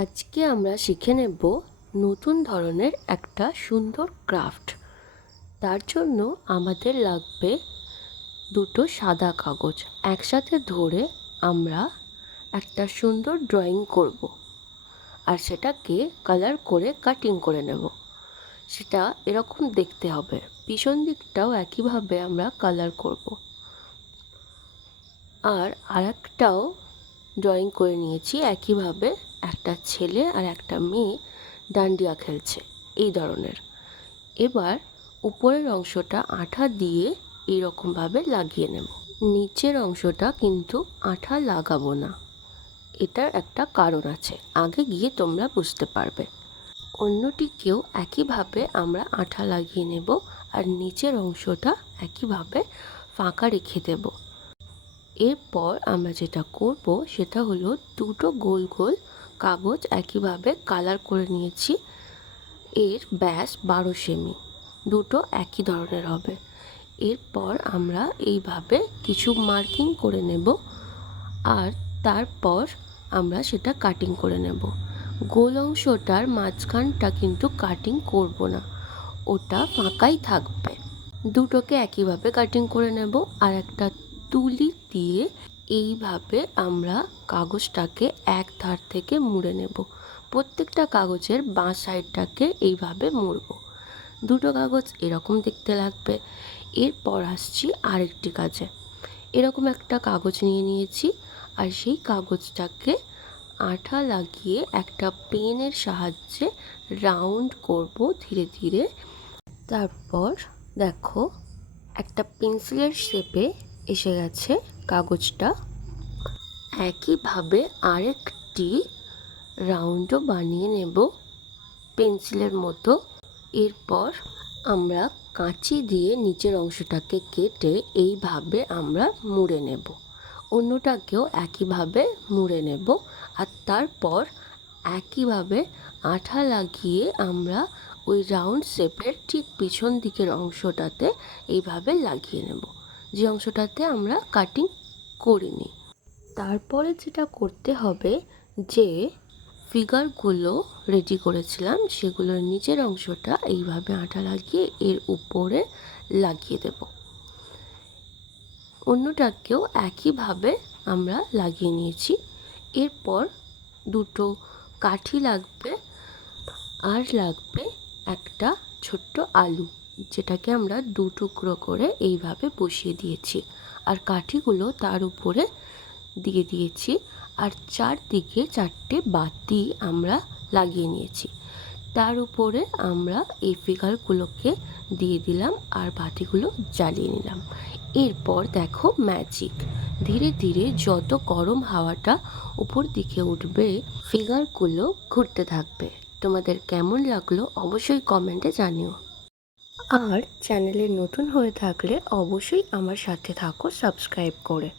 আজকে আমরা শিখে নেব নতুন ধরনের একটা সুন্দর ক্রাফট। তার জন্য আমাদের লাগবে দুটো সাদা কাগজ। একসাথে ধরে আমরা একটা সুন্দর ড্রয়িং করব, আর সেটাকে কালার করে কাটিং করে নেব। সেটা এরকম দেখতে হবে। পিছন দিকটাও একইভাবে আমরা কালার করব। আর আরেকটাও ড্রয়িং করে নিয়েছি একইভাবে, একটা ছেলে আর একটা মেয়ে ডান্ডিয়া খেলছে এই ধরনের। এবার উপরের অংশটা আঠা দিয়ে এইরকমভাবে লাগিয়ে নেব। নিচের অংশটা কিন্তু আঠা লাগাবো না, এটার একটা কারণ আছে, আগে গিয়ে তোমরা বুঝতে পারবে। অন্যটিকেও একইভাবে আমরা আঠা লাগিয়ে নেব, আর নিচের অংশটা একইভাবে ফাঁকা রেখে দেব। এরপর আমরা যেটা করব সেটা হলো দুটো গোল গোল কাগজ একইভাবে কালার করে নিয়েছি। এর ব্যাস 12 সেমি, দুটো একই ধরনের হবে। এরপর আমরা এইভাবে কিছু মার্কিং করে নেব, আর তারপর আমরা সেটা কাটিং করে নেব। গোল অংশটার মাঝখানটা কিন্তু কাটিং করব না, ওটা ফাঁকাই থাকবে। দুটোকে একইভাবে কাটিং করে নেব, আর একটা তুলি দিয়ে এইভাবে আমরা কাগজটাকে এক ধার থেকে মুড়ে নেব। প্রত্যেকটা কাগজের বাঁ সাইডটাকে এইভাবে মুড়ব। দুটো কাগজ এরকম দেখতে লাগবে। এরপর আসছি আরেকটি কাজে। এরকম একটা কাগজ নিয়ে নিয়েছি, আর সেই কাগজটাকে আঠা লাগিয়ে একটা পেনের সাহায্যে রাউন্ড করব ধীরে ধীরে। তারপর দেখো একটা পেন্সিলের শেপে এসে গেছে কাগজটা। একইভাবে আরেকটি রাউন্ডও বানিয়ে নেব পেন্সিলের মতো। এরপর আমরা কাঁচি দিয়ে নিচের অংশটাকে কেটে এইভাবে আমরা মুড়ে নেব। অন্যটাকেও একইভাবে মুড়ে নেব, আর তারপর একইভাবে আঠা লাগিয়ে আমরা ওই রাউন্ড শেপের ঠিক পিছন দিকের অংশটাতে এইভাবে লাগিয়ে নেব, যে অংশটাতে আমরা কাটিং করিনি। তারপরে যেটা করতে হবে, যে ফিগারগুলো রেডি করেছিলাম সেগুলোর নিচের অংশটা এইভাবে আঠা লাগিয়ে এর উপরে লাগিয়ে দেব। অন্যটাকেও একইভাবে আমরা লাগিয়ে নিয়েছি। এরপর দুটো কাঠি লাগবে, আর লাগবে একটা ছোট্ট আলু, যেটাকে আমরা দু টুকরো করে এইভাবে বসিয়ে দিয়েছি, আর কাঠিগুলো তার উপরে দিয়ে দিয়েছি। আর চারদিকে চারটে বাতি আমরা লাগিয়ে নিয়েছি। তার উপরে আমরা এই ফিগারগুলোকে দিয়ে দিলাম, আর বাতিগুলো জ্বালিয়ে নিলাম। এরপর দেখো ম্যাজিক, ধীরে ধীরে যত গরম হাওয়াটা উপর দিকে উঠবে ফিগারগুলো ঘুরতে থাকবে। তোমাদের কেমন লাগলো অবশ্যই কমেন্টে জানিও। আর চ্যানেলে নতুন হয়ে থাকলে অবশ্যই আমার সাথে থাকো সাবস্ক্রাইব করে।